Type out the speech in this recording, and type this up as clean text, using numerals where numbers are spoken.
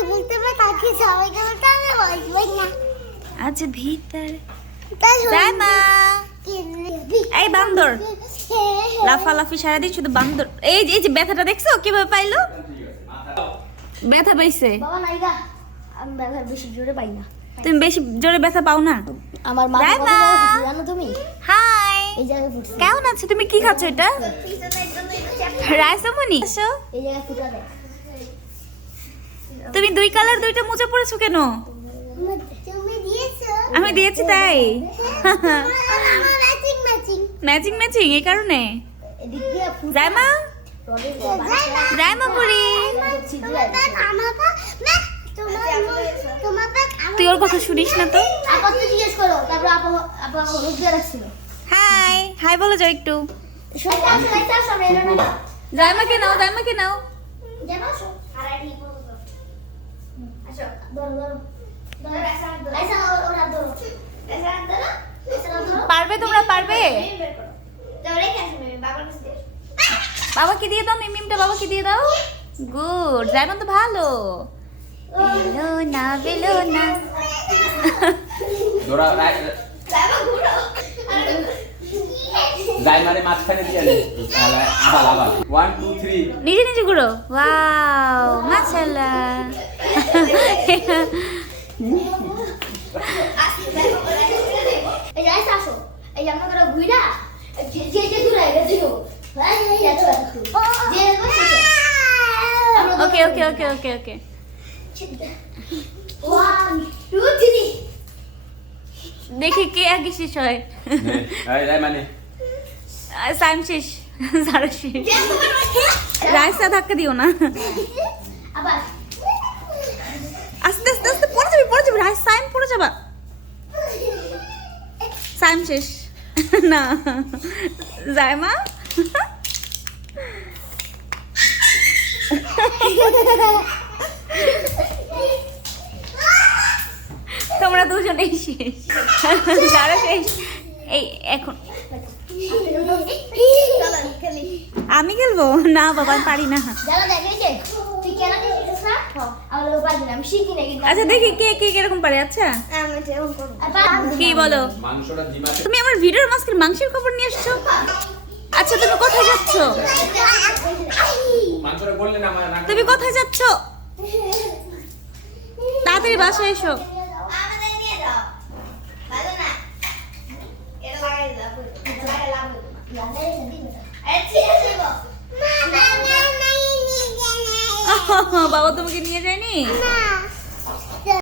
যাকে বলতে হবে তাকে সবাইকে বলতে হবে বলবেন না। আচ্ছা ভিতরে তাই যাই মা। এই বান্দর লাফালাফি সারাদিন শুধু বান্দর। এই যে ব্যথাটা দেখছো কিভাবে পাইলো? ব্যথা পাইছে। বাবা নাইগা আমি ব্যথা বেশি জোরে পাই না। তুমি বেশি জোরে ব্যথা পাও না? আমার মা যাই কত মা। জায়গায় ফুটছে জানো তুমি? হাই এই জায়গায় ফুটছে। কেমন আছো তুমি? কি খাচ্ছ এটা? রাইসামনি। এই জায়গায় ফুটা দেখ। তুমি দুই কালার দুইটা মোজা পরেছো কেন? তুমি দিয়েছো? আমি দিয়েছি তাই। আমার ম্যাচিং ম্যাচিং। ম্যাচিং ম্যাচিং এই কারণে। এদিক দিয়ে ফুটা। যাই মা। রডের যাই মা পুরি। তুই ওর কথা শুনিস না তো। আপা তুই জিজ্ঞেস করো তারপর আপা হলুদ দিয়ে রাখছিল। হাই হাই বলে যাও একটু। সব আসলে সব এলো না। যাই মাকে নাও, যাই মাকে নাও। জানো আসো আর আইডি বলো। আসো ধরো ধরো ধরো রাইসা ওরা ধরো রাইসা ধরো। পারবে তোমরা পারবে? ধরে কেন বাবার কাছে দে। বাবাকে দিয়ে দাও মিমটা, বাবাকে দিয়ে দাও। গুড, জাইমন তো ভালো। এলো না বেলো না। দৌড়া বাবা ঘুরো। যাই মানে মাঝখানে দিয়ে নে আবার 1 2 3 নিজে নিজে ঘুরো। ওয়াও মাশাআল্লাহ। এই রাইসা আসো এই আমরা করে ঘুরা যে যে দূরে গেছিও ভাই এই এত যে ওকে ওকে ওকে ওকে ওকে। 1 2 3 দেখি কে আগে শেষ হয়। এই যাই মানে সাইম শেষ, সারা শেষ। রাইসা ধাক্কা দিও না। আবার আস্তে আস্তে আস্তে পড়ে যাবি, পড়ে যাবি। রাইস সাইম পড়ে যাবা। সাইম শেষ না। জাইমা তোমরা দুজনেই শেষ। যারা শেষ এই এখন আমি খেলবো না বাবা, আমি পারি না। যারা দেখে যে তুই কেন শিখিস না আমরা পারি না আমি শিখি না কিন্তু আচ্ছা দেখি কে কে কিরকম পারে। আচ্ছা আমি এরকম করব কি বলো? মাংসটা ডিমাতে তুমি আমার ভিডিওর মাঝখানে মাংসের খবর নিয়ে আসছো। আচ্ছা তুমি কোথায় যাচ্ছ? মাংসটা বললে না আমার না তুমি কোথায় যাচ্ছ? তাড়াতাড়ি বাসায় এসো। আমাদের নিয়ে যাও ভালো না এটা লাগাই দাও এটা লাগাই লাভ লাগাই দিন আরে ঠিক আছে গো না না না নিয়ে বাবা তোমাকে নিয়ে যায়নি? না